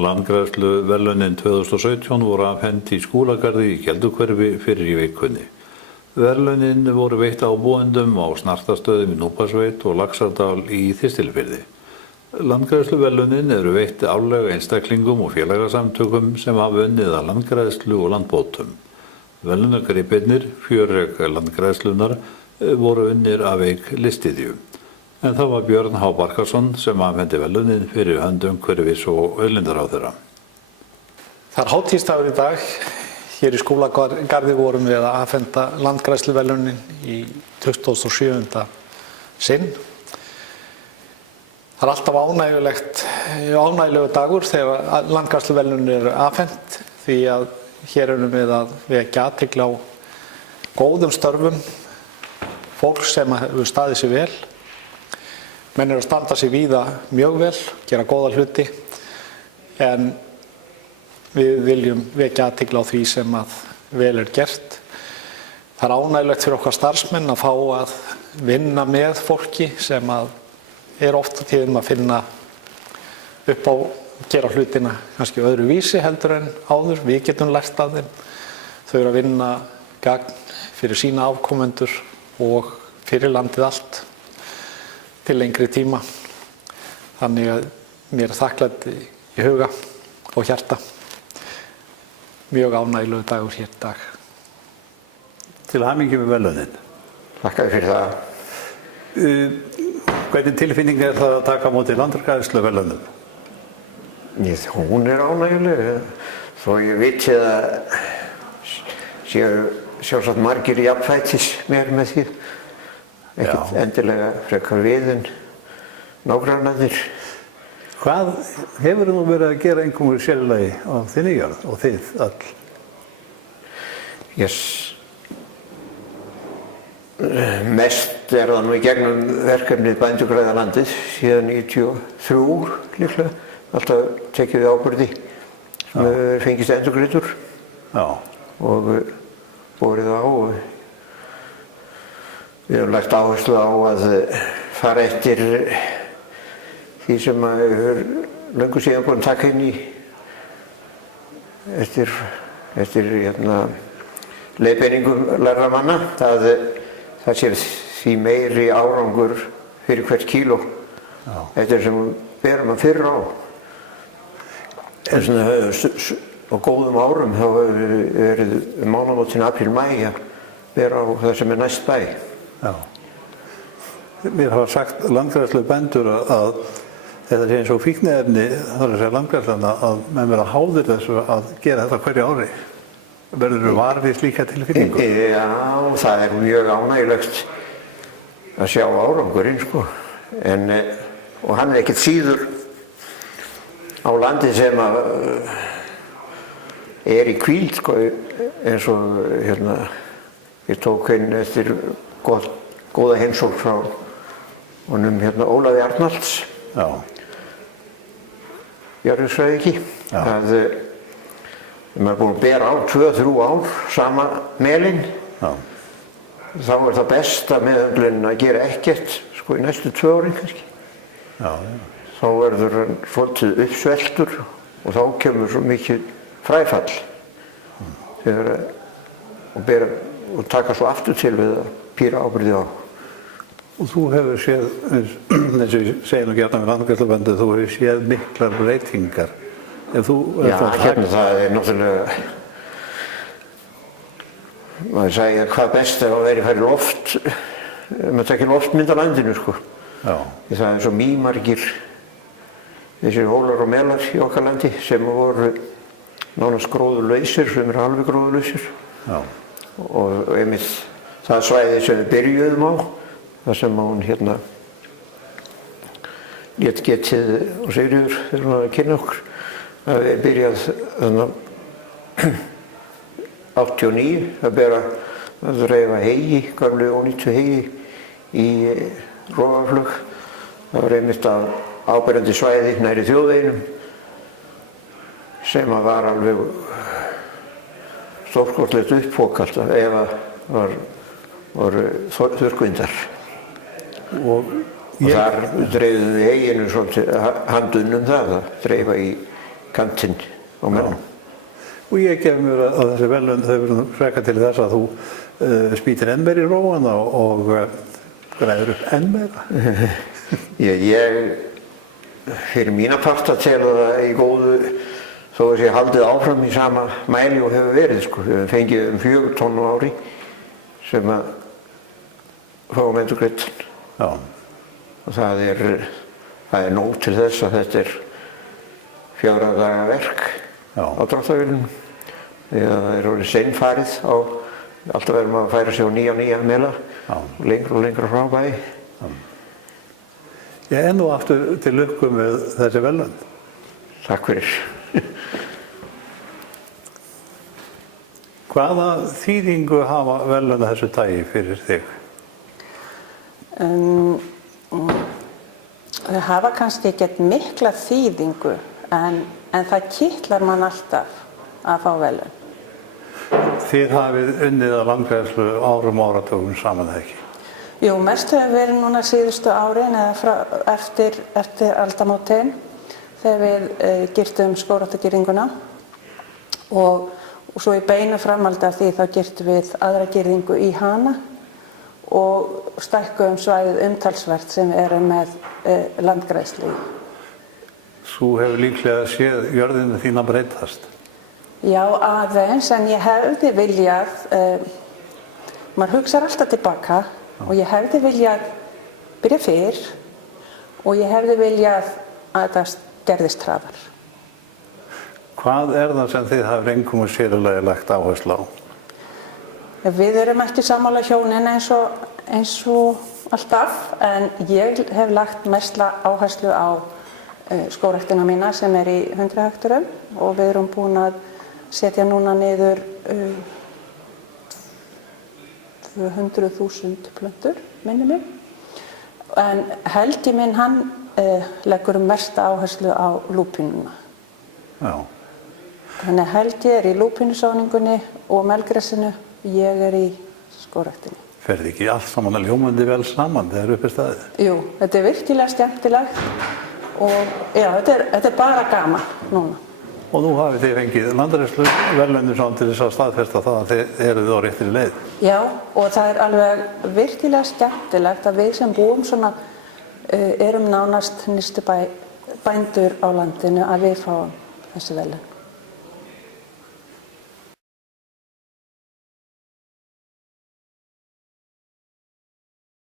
Landgræðsluverðlaunin 2017 voru afhent í Skúlagarði í Kelduhverfi fyrir í vikunni. Verðlaunin voru veitt ábúendum á Snartastöðum í Núpasveit og Laxárdal í Þistilfirði. Landgræðsluverðlaunin eru veitt árlega einstaklingum og félagasamtökum sem hafa unnið að landgræðslu og landbótum. Verðlaunagripirnir, fjörrek landgræðslunar, voru unnir af Eik Listiðju. En það var Björn H. Barkarsson sem afhendi verðlaunin fyrir hönd umhverfis- og auðlindaráðherra. Það er hátíðisdagur í dag. Hér í Skúlagarði vorum við að afhenda landgræðsluverðlaunin í 27. sinn. Það er alltaf ánægjulegur dagur þegar landgræðsluverðlaunin eru afhent því að hér erum við að vekja athygli á góðum störfum fólks sem hefur staðið sig vel. Menn eru að standa sig víða mjög vel, gera góða hluti, en við viljum vekja athygli á því sem að vel er gert. Það er ánægjulegt fyrir okkar starfsmenn að fá að vinna með fólki sem að er oft á tíðum að finna upp á gera hlutina kannski öðruvísi heldur en áður. Við getum lært af þeim. Þau eru að vinna gagn fyrir sína afkomendur og fyrir landið allt til lengri tíma. Þannig að mér er þakklæti í huga og hjarta. Mjög ánægjulegur dagur hér í dag. Til hamingju með verðlaunin. Þakka þér fyrir það. Hvernig tilfinning er það að taka á móti landgræðsluverðlaunum? Hún er ánægjuleg. Þó ég viti að séu sjálfsagt margir jafnfætis mér með því. Ekkert endilega frekar við en nágrannarnir. Hvað hefur nú verið að gera einhverjum sérlagi á þinni jörð og þið öll? Mest er það nú í gegnum verkefnið Bændur græða landið síðan 93 líklega. Alltaf tekið við ábyrgði sem hefur fengist endurgreiddur og borið á. Við höfum lagt áherslu á að fara eftir því sem hefur löngu síðan búin að taka inn í eftir leiðbeiningum lærðra manna. Það sé því meiri árangur fyrir hvert kíló eftir sem berum að fyrr á. Á góðum árum þá hefur verið mánaðamótin apríl-maí að bera á það sem er næst bæ. Mér hafa sagt landgræðslubændur að þetta sé eins og fíkniefni, það er að segja landgræðslana, að menn verða háðir þessu að gera þetta hverju ári. Verður var við slíka tilfinningu? Já, það er mjög ánægjulegt að sjá árangurinn, sko. Og hann er ekkert síður á landi sem að er í hvíld, sko, eins og ég tók einn eftir góða heimsókn frá honum Ólafi Arnalds. Jarðvegsfræðingi. Þegar maður er búinn að bera á 2-3 ár sama melinn, þá er það besta meðhöndlun að gera ekkert, sko í næstu 2 árin kannski. Þá verður hann svolítið uppsveltur og þá kemur svo mikið fræfall og taka svo aftur til við að píra ábyrgði á. Og þú hefur séð, eins og ég segi nú gjarnan við landgræðslubændið, þú hefur séð miklar breytingar. Það er náttúrulega, maður segja hvað best er að vera í færi loft, maður tekir loftmynd á landinu, sko. Það er svo mýmargir þessir hólar og melar í okkar landi sem voru nánast gróðurlausir, sem eru alveg gróðurlausir. Og einmitt það svæði sem við byrjuðum á, þar sem hún lét getið og Sigríður þegar hún var að kynna okkur, að við byrjað 89 að dreifa heyi, gamlu ónýttu heyi í rofaflug. Það var einmitt áberandi svæði næri þjóðveginum sem var alveg stórkortlegt uppfokalt ef það voru þurrkvindar. Og þar dreifðum við heyinu svolítið handunnum það að dreifa í kantinn á mönnum. Og ég gef mér að þessi verðlaun þau verður frekar til þess að þú spýtir enn meira í rófan og græður upp enn meira. Ég fyrir mína parta telur það í góðu þó að ég haldið áfram í sama mæli og hefur verið sko. Við hefum fengið 4 tonn á ári sem að fáum endurgreitt. Já. Og það er nóg til þess að þetta er 4 daga verk á dráttarvélunum. Því að það er orðið seinfarið á, alltaf verðum að færa sig á nýja mela og lengra frá bæ. Ég er nú aftur til lukku með þessi verðlaun. Takk fyrir. Hvaða þýðingu hafa verðlaun þessu tagi fyrir þig? Þau hafa kannski ekkert mikla þýðingu en það kitlar mann alltaf að fá verðlaun. Þið hafið unnið að landgræðslu árum og áratugum saman eða ekki? Jú, mest hefur verið núna síðustu árin eða eftir aldamótin þegar við girtum skógræktargirðinguna og svo í beinu framhaldi af því þá girtum við aðra girðingu í hana og stækkuðum svæðið umtalsvert sem við erum með landgræðslu í. Þú hefur líklega séð jörðinu þína breytast? Já, aðeins, en ég hefði viljað, maður hugsar alltaf tilbaka og ég hefði viljað byrja fyrr og ég hefði viljað að það gerðist hraðar. Hvað er það sem þið hafið einkum og sérlega lagt áherslu á? Við erum ekki sammála hjónin eins og alltaf, en ég hef lagt mestla áherslu á skógræktina mína sem er í 100 hekturum og við erum búin að setja núna niður 200.000 plöntur, minni mig. En Helgi minn, hann leggur mesta áherslu á lúpínuna. Já. Þannig að Helgi er í lúpínusóningunni og melgressinu, ég er í skógræktinni. Ferði ekki allt saman að ljómandi vel saman þegar uppi staðið? Jú, þetta er virkilega skemmtilegt og já, þetta er bara gaman núna. Og nú hafið þið fengið landgræðsluverðlaunin til þess að staðfesta það að þið eruð á réttri leið. Já, og það er alveg virkilega skemmtilegt að við sem búum svona erum nánast nýstu bændur á landinu að við fáum þessi verðlaun.